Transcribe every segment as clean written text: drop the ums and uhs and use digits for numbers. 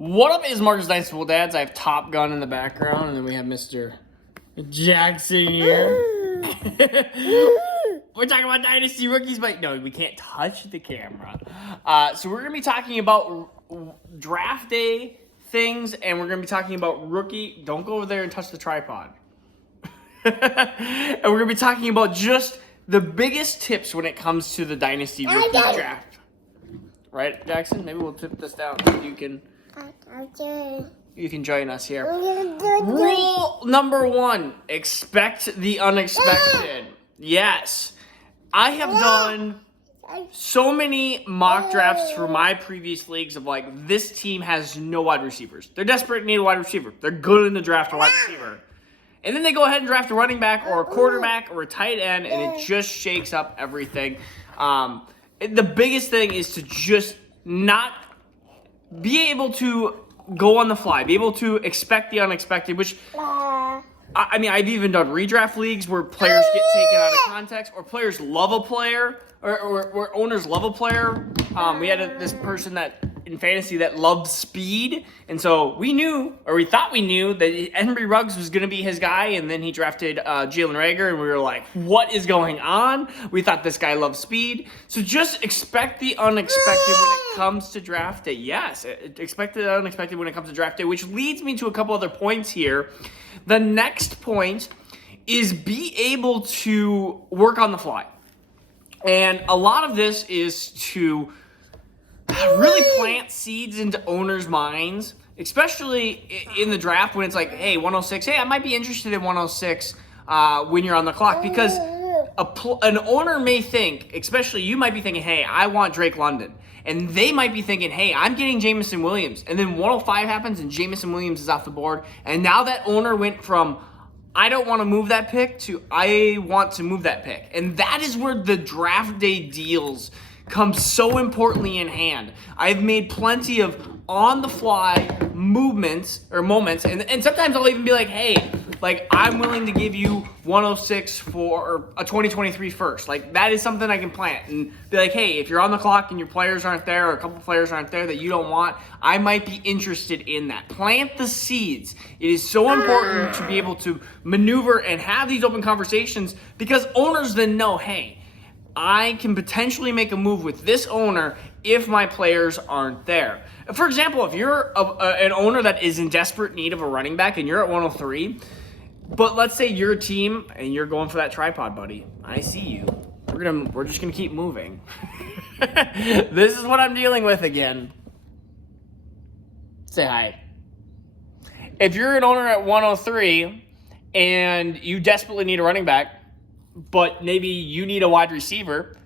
What up is Marcus Dynasty Dads. I have Top Gun in the background, and then we have Mr. Jackson here. We're talking about Dynasty rookies, but no, we can't touch the camera. So we're going to be talking about draft day things, and we're going to be talking about rookie. Don't go over there and touch the tripod. And we're going to be talking about just the biggest tips when it comes to the Dynasty rookie draft. Right, Jackson? Maybe we'll tip this down so you can join us here. Rule number 1, expect the unexpected. Yes. I have done so many mock drafts for my previous leagues of like, this team has no wide receivers. They're desperate and need a wide receiver. They're good in the draft a wide receiver. And then they go ahead and draft a running back or a quarterback or a tight end, and it just shakes up everything. The biggest thing is to just not be able to go on the fly, be able to expect the unexpected, which, I mean, I've even done redraft leagues where players get taken out of context, or players love a player, or owners love a player. We had this person that in fantasy that loved speed, and so we knew, or we thought we knew, that Henry Ruggs was going to be his guy, and then he drafted Jalen Reagor, and we were like, what is going on? We thought this guy loved speed. So just expect the unexpected when it comes to draft day. Yes, expect the unexpected when it comes to draft day, which leads me to a couple other points here. The next point is be able to work on the fly. And a lot of this is to really plant seeds into owners' minds, especially in the draft when it's like, hey, 106, hey, I might be interested in 106 when you're on the clock, because an owner may think, especially you might be thinking, hey, I want Drake London. And they might be thinking, hey, I'm getting Jameson Williams. And then 105 happens and Jameson Williams is off the board. And now that owner went from, I don't want to move that pick, to I want to move that pick. And that is where the draft day deals come so importantly in hand. I've made plenty of on-the-fly movements or moments, and sometimes I'll even be like, hey, like, I'm willing to give you 106 for a 2023 first. Like, that is something I can plant and be like, hey, if you're on the clock and your players aren't there, or a couple players aren't there that you don't want, I might be interested in that. Plant the seeds. It is so important to be able to maneuver and have these open conversations, because owners then know, hey, I can potentially make a move with this owner if my players aren't there. For example, if you're an owner that is in desperate need of a running back and you're at 103, but let's say you're a team and you're going for that tripod, buddy. I see you. We're just gonna keep moving. This is what I'm dealing with again. Say hi. If you're an owner at 103 and you desperately need a running back, but maybe you need a wide receiver,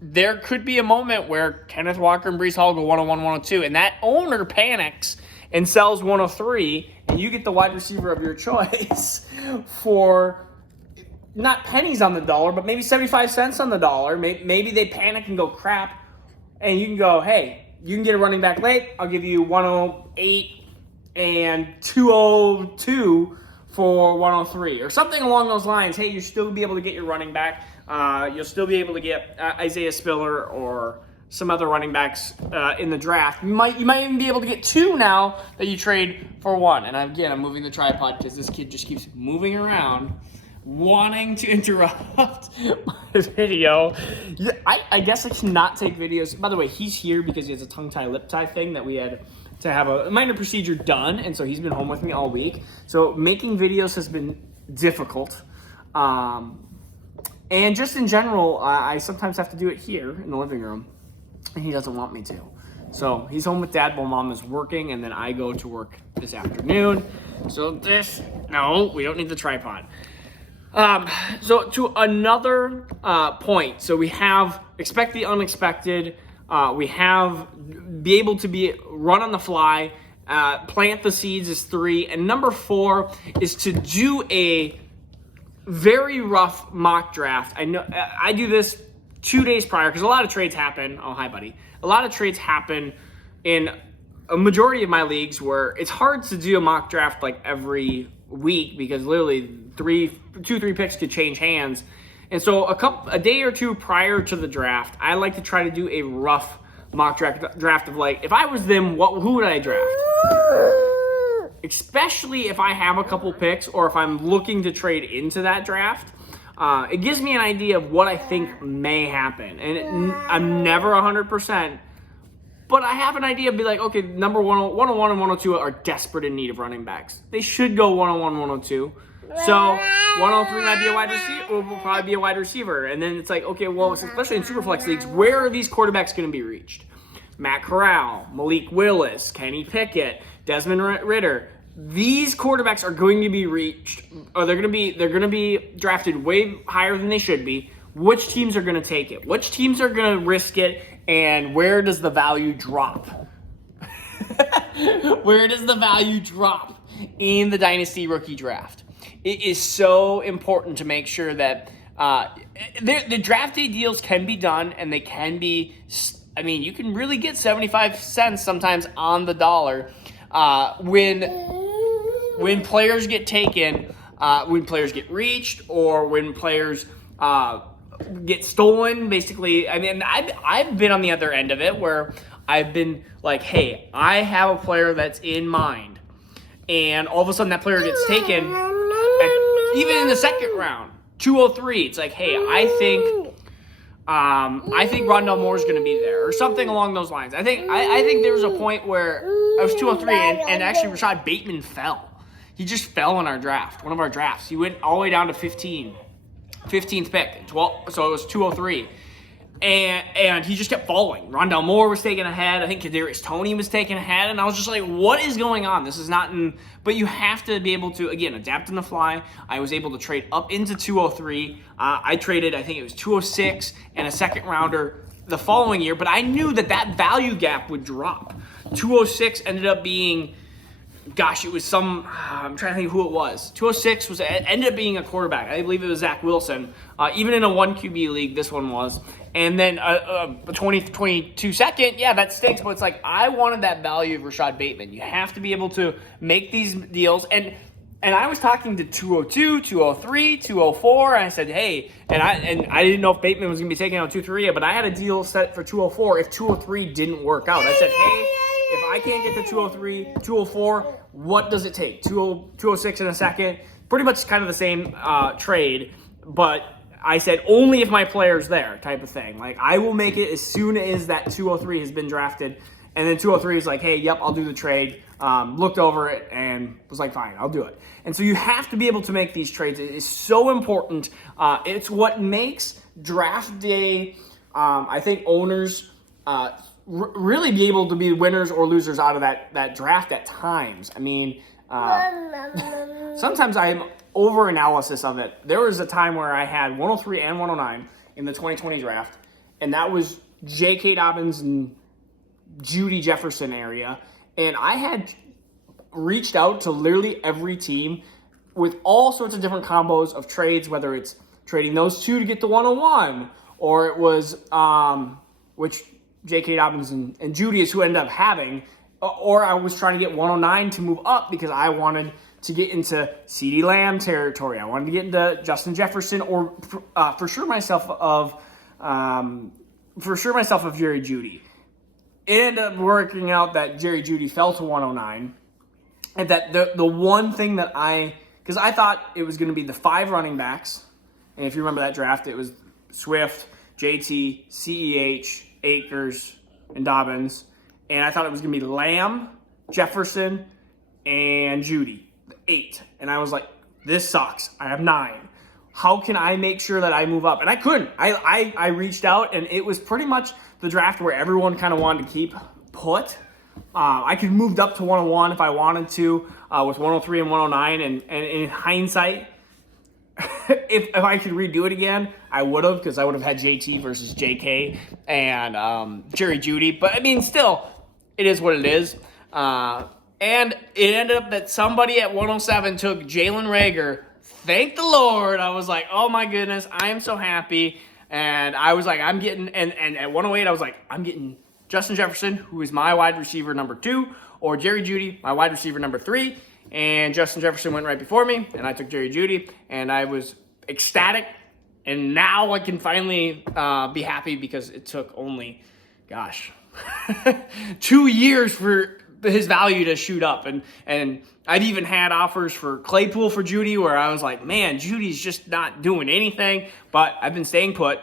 there could be a moment where Kenneth Walker and Breece Hall go 101, 102, and that owner panics and sells 103, and you get the wide receiver of your choice for not pennies on the dollar, but maybe 75 cents on the dollar. Maybe they panic and go, crap, and you can go, hey, you can get a running back late. I'll give you 108 and 202 for 103 or something along those lines. Hey, you'll still be able to get your running back. You'll still be able to get Isaiah Spiller or some other running backs in the draft. You might even be able to get 2 now that you trade for 1. And again, I'm moving the tripod because this kid just keeps moving around, wanting to interrupt my video. I guess I cannot take videos. By the way, he's here because he has a tongue tie, lip tie thing that we had to have a minor procedure done, and so he's been home with me all week. So making videos has been difficult. And just in general, I sometimes have to do it here in the living room, and he doesn't want me to. So he's home with dad while mom is working, and then I go to work this afternoon. So no, we don't need the tripod. So to another point, so we have expect the unexpected. We have be able to run on the fly, plant the seeds is 3, and number 4 is to do a very rough mock draft. I know I do this 2 days prior because a lot of trades happen. Oh, hi, buddy. A lot of trades happen in a majority of my leagues where it's hard to do a mock draft like every week because literally 3 picks could change hands. And so a day or two prior to the draft, I like to try to do a rough mock draft of like, if I was them, who would I draft? Especially if I have a couple picks or if I'm looking to trade into that draft. It gives me an idea of what I think may happen. And I'm never 100%, but I have an idea of be like, okay, number 101 and 102 are desperate in need of running backs. They should go 101, 102. So 103 might be a wide receiver, will probably be a wide receiver. And then it's like, okay, well, especially in Superflex leagues, where are these quarterbacks going to be reached? Matt Corral, Malik Willis, Kenny Pickett, Desmond Ridder. These quarterbacks are going to be reached, or they're going to be drafted way higher than they should be. Which teams are going to take it? Which teams are going to risk it? And where does the value drop? Where does the value drop in the Dynasty Rookie Draft? It is so important to make sure that the draft day deals can be done, and they can be. I mean, you can really get 75 cents sometimes on the dollar when players get taken, when players get reached, or when players get stolen. Basically, I mean, I've been on the other end of it where I've been like, hey, I have a player that's in mind, and all of a sudden that player gets taken, even in the second round, 203. It's like, hey, I think Rondell Moore is going to be there, or something along those lines. I think there was a point where I was 203, and actually Rashad Bateman fell. He just fell in our draft, one of our drafts. He went all the way down to 15th pick, 12, so it was 203. And he just kept falling. Rondell Moore was taken ahead. I think Kadarius Toney was taken ahead. And I was just like, what is going on? This is not in... But you have to be able to, again, adapt on the fly. I was able to trade up into 203. I traded, I think it was 206 and a second rounder the following year. But I knew that value gap would drop. 206 ended up being... Gosh, it was some, I'm trying to think who it was. 206 ended up being a quarterback. I believe it was Zach Wilson. Even in a 1 QB league, this one was. And then a 22 second, yeah, that stinks. But it's like, I wanted that value of Rashad Bateman. You have to be able to make these deals. And I was talking to 202, 203, 204. And I said, hey, and I didn't know if Bateman was going to be taken out 203, but I had a deal set for 204 if 203 didn't work out. I said, hey, if I can't get to 203, 204, what does it take? 206 in a second. Pretty much kind of the same trade, but I said only if my player's there type of thing. Like, I will make it as soon as that 203 has been drafted. And then 203 is like, hey, yep, I'll do the trade. Looked over it and was like, fine, I'll do it. And so you have to be able to make these trades. It is so important. It's what makes draft day, I think, owners really be able to be winners or losers out of that draft at times. I mean, sometimes I'm over-analysis of it. There was a time where I had 103 and 109 in the 2020 draft, and that was J.K. Dobbins and Judy Jefferson area, and I had reached out to literally every team with all sorts of different combos of trades, whether it's trading those two to get the 101, or it was, which J.K. Dobbins and Judy is who ended up having, or I was trying to get 109 to move up because I wanted to get into CeeDee Lamb territory. I wanted to get into Justin Jefferson, or for sure myself of Jerry Jeudy. It ended up working out that Jerry Jeudy fell to 109, and that the one thing that because I thought it was going to be the 5 running backs, and if you remember that draft, it was Swift, JT, CEH, Akers, and Dobbins, and I thought it was going to be Lamb, Jefferson, and Jeudy, 8. And I was like, this sucks. I have 9. How can I make sure that I move up? And I couldn't. I reached out, and it was pretty much the draft where everyone kind of wanted to keep put. I could moved up to 101 if I wanted to with 103 and 109, and in hindsight, if I could redo it again, I would have, because I would have had JT versus JK and Jerry Jeudy. But I mean, still, it is what it is. And it ended up that somebody at 107 took Jalen Reagor. Thank the Lord. I was like, oh my goodness, I am so happy. And I was like, I'm getting, and at 108, I was like, I'm getting Justin Jefferson, who is my wide receiver number 2, or Jerry Jeudy, my wide receiver number 3. And Justin Jefferson went right before me, and I took Jerry Jeudy, and I was ecstatic. And now I can finally be happy because it took only, 2 years for his value to shoot up. And I'd even had offers for Claypool for Judy where I was like, man, Judy's just not doing anything. But I've been staying put.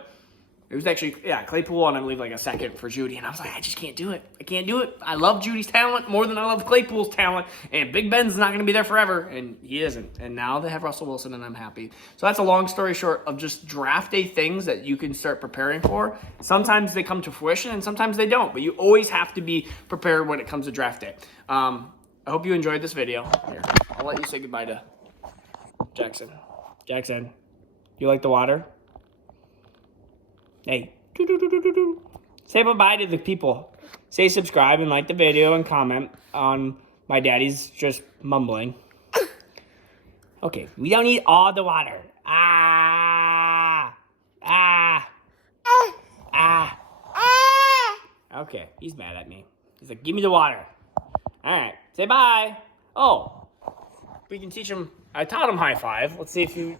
It was actually, Claypool and I believe like a second for Judy. And I was like, I just can't do it. I can't do it. I love Judy's talent more than I love Claypool's talent. And Big Ben's not going to be there forever. And he isn't. And now they have Russell Wilson and I'm happy. So that's a long story short of just draft day things that you can start preparing for. Sometimes they come to fruition and sometimes they don't. But you always have to be prepared when it comes to draft day. I hope you enjoyed this video. Here, I'll let you say goodbye to Jackson. Jackson, you like the water? Hey, say bye-bye to the people. Say subscribe and like the video and comment on my daddy's just mumbling. Okay, we don't need all the water. Okay, he's mad at me. He's like, give me the water. All right, say bye. Oh, we can teach him. I taught him high five. Let's see if you...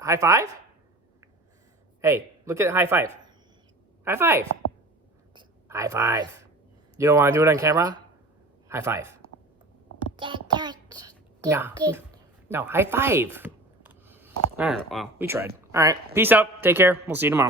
High five? Hey, look at high five. High five. High five. You don't want to do it on camera? High five. No. No, high five. All right, well, we tried. All right, peace out. Take care. We'll see you tomorrow.